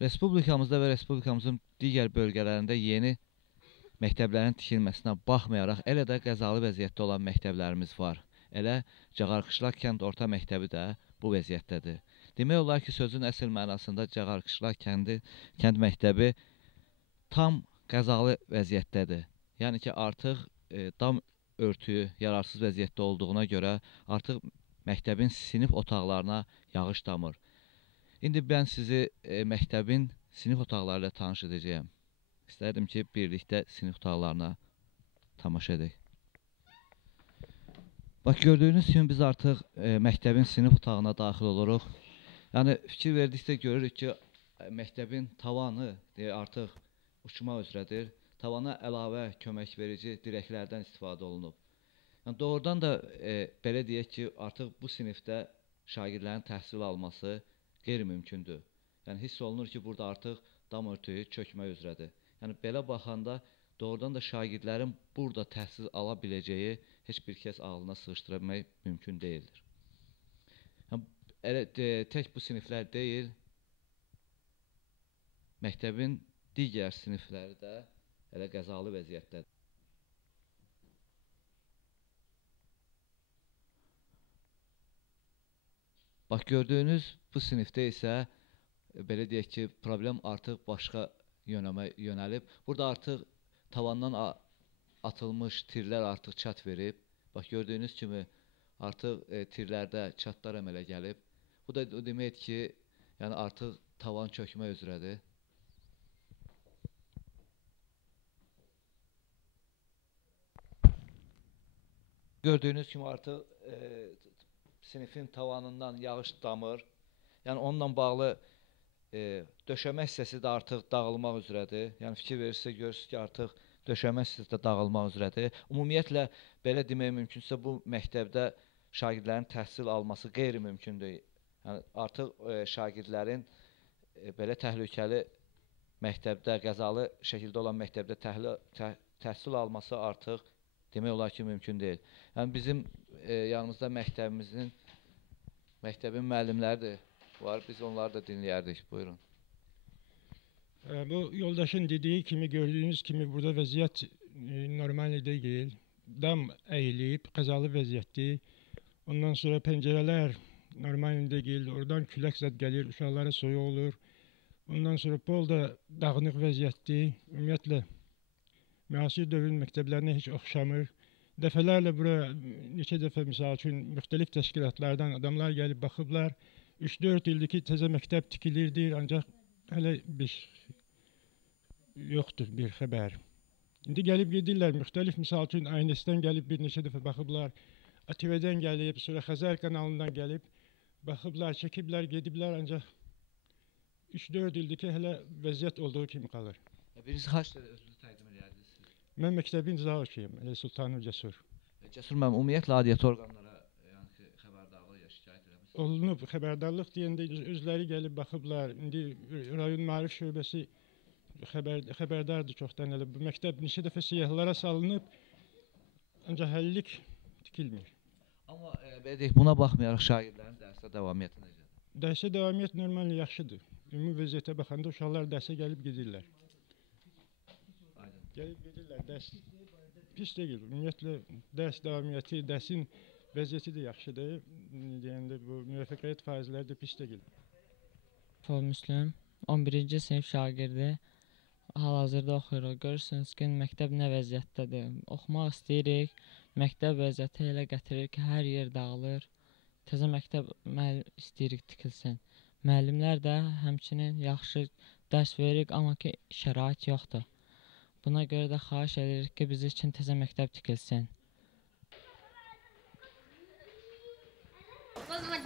Respublikamızda və Respublikamızın digər bölgələrində yeni məktəblərin tikilməsinə baxmayaraq, elə də qəzalı vəziyyətdə olan məktəblərimiz var. Elə Cağarqışla kənd orta məktəbi də bu vəziyyətdədir. Demək olar ki, sözün əsl mənasında Cağarqışla kənd məktəbi tam qəzalı vəziyyətdədir. Yəni ki, artıq dam örtüyü yararsız vəziyyətdə olduğuna görə artıq məktəbin sinif otaqlarına yağış damır. İndi mən sizi məktəbin sinif otaqları ilə tanış edəcəyəm. İstərdim ki, birlikdə sinif otaqlarına tamaşa edək. Bax, gördüyünüz kimi biz artıq məktəbin sinif otağına daxil oluruq. Yəni, fikir verdikdə görürük ki, məktəbin tavanı artıq uçmaq üzrədir. Tavana əlavə kömək verici dirəklərdən istifadə olunub. Yəni, doğrudan da belə deyək ki, artıq bu sinifdə şagirdlərin təhsil alması qeyri-mümkündür. Yəni, hiss olunur ki, burada artıq dam örtüyü çökmək üzrədir. Yəni, belə baxanda doğrudan da şagirdlərin burada təhsil ala biləcəyi heç bir kəs ağlına sığışdırabilmək mümkün deyildir. Yəni, tək bu siniflər deyil, məktəbin digər sinifləri də elə qəzalı vəziyyətdədir. Bax, gördüyünüz bu sinifdə isə belə deyək ki, problem artıq başqa yönəlib. Burada artıq tavandan atılmış tirlər artıq çat verib. Bax, gördüyünüz kimi artıq tirlərdə çatlar əmələ gəlib. Bu da demək ki, yəni artıq tavan çökmək üzrədir. Gördüyünüz kimi artıq sinifin tavanından yağış damır. Yəni onunla bağlı döşəmə hissəsi də artıq dağılmaq üzrədir. Yəni fikir verirsə görürsünüz ki, artıq döşəmə hissəsi də dağılmaq üzrədir. Ümumiyyətlə belə demək mümkünsə bu məktəbdə şagirdlərin təhsil alması qeyri-mümkündür. Yəni artıq şagirdlərin belə təhlükəli məktəbdə, qəzalı şəkildə olan məktəbdə təhsil alması artıq demək olar ki, mümkün deyil. Yəni bizim yanımızda məktəbin müəllimləri də var. Biz onları da dinləyərdik. Buyurun. Bu yoldaşın dediği kimi, gördüğünüz kimi burada vəziyyət normal deyil. Dam əyilib, qəzalı vəziyyətdir. Ondan sonra pəncərələr normal deyil. Oradan külək zad gəlir, uşaqlara soyuq olur. Ondan sonra pol da dağınıq vəziyyətdir. Ümumiyyətlə müasir dövrün məktəblərinə heç oxşamır. Dəfələrlə bura neçə dəfə misal üçün müxtəlif təşkilatlardan adamlar gəlib baxıblar. 3-4 ildir ki, təzə məktəb tikilirdir, ancaq hələ yoxdur bir xəbər. İndi gəlib gedirlər, müxtəlif misal üçün Aynesdən gəlib bir neçə dəfə baxıblar. ATV-dən gəlib, sonra Xəzər kanalından gəlib baxıblar, çəkiblər, gediblər, ancaq 3-4 ildir ki, hələ vəziyyət olduğu kimi qalır. Birisi haçdır özünüzü təqdim edərdiniz? Mən məktəbin icraçıyım, Sultanov Cəsur. Cəsur müəllim, ümumiyyətlə aidiyyatı orqanlara xəbərdarlıq ya şikayət eləmisiniz? Olunub, xəbərdarlıq deyəndə özləri gəlib baxıblar. İndi rayon maarif şöbəsi xəbərdardır çoxdan elə. Bu məktəb neçə dəfə siyahılara salınıb, ancaq həllik tikilmir. Amma belə deyək, buna baxmayaraq şagirdlərin dərsdə davamiyyəti necədir? Dərsə davamiyyət normal yaxşıdır. Ümumi vəziyyətə baxanda uşaqlar dərsə gəlib gedirlər. Gəlib gedirlər, dərs pis deyil. Ümumiyyətlə, dərs davamiyyəti, dərsin vəziyyəti də yaxşıdır. Deyəndə bu müvəffəqiyyət faizləri də pis deyil. Fol Müslüm, 11-ci sinif şagirdi. Hal-hazırda oxuyuruq. Görürsünüz ki, məktəb nə vəziyyətdədir. Oxumaq istəyirik. Məktəb vəziyyəti elə gətirir ki, hər yer dağılır. Təzə məktəb istəyirik tikilsin. Müəllimlər də həmçinin yaxşı dərs veririk, amma ki, şərait yoxdur. Buna görə də xahiş edirik ki, bizim üçün təzə məktəb tikilsin. O zaman